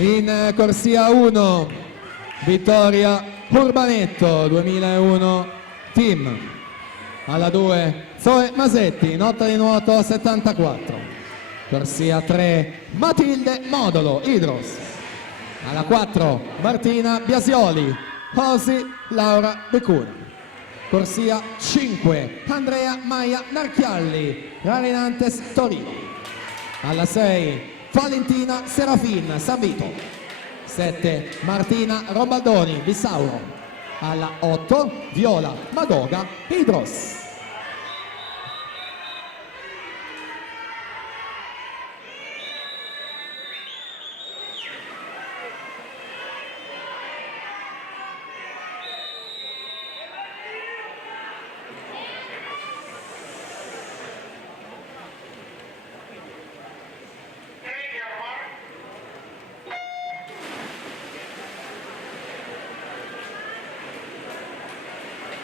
In corsia 1 Vittoria Urbanetto 2001 team. Alla 2 Zoe Masetti, nota di nuoto 74. Corsia 3 Matilde Modolo Idros. Alla 4 Martina Biasioli, Osi Laura Becuna. Corsia 5 Andrea Maia Narchialli, Rarinantes Torino. Alla 6 Valentina Serafin San Vito. 7 Martina Robaldoni Bissauro. Alla 8 Viola Madoga Idros.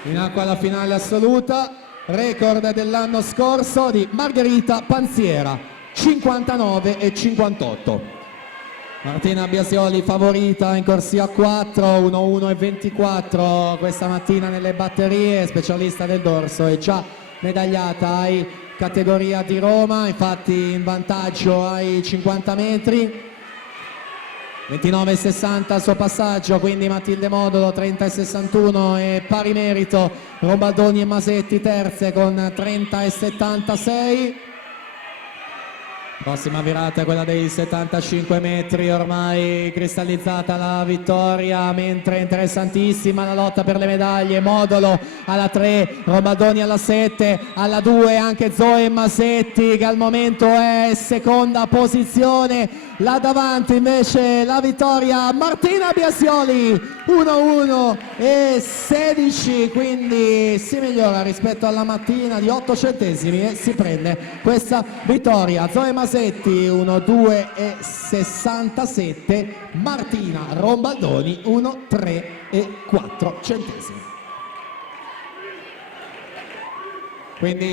In acqua la finale assoluta, record dell'anno scorso di Margherita Panziera, 59 e 58. Martina Biasioli favorita in corsia 4, 1-1 e 24 questa mattina nelle batterie, specialista del dorso e già medagliata ai categoria di Roma, infatti in vantaggio ai 50 metri. 29,60 il suo passaggio, quindi Matilde Modolo 30,61 e pari merito Robaldoni e Masetti terze con 30,76. Prossima virata è quella dei 75 metri, ormai cristallizzata la vittoria, mentre interessantissima la lotta per le medaglie. Modolo alla 3, Robaldoni alla 7, alla 2 anche Zoe Masetti che al momento è seconda posizione. Là davanti invece la vittoria Martina Biasioli, 1-1 e 16, quindi si migliora rispetto alla mattina di 8 centesimi e si prende questa vittoria. Zoe Masetti 1-2 e 67, Martina Robaldoni 1-3 e 4 centesimi. Quindi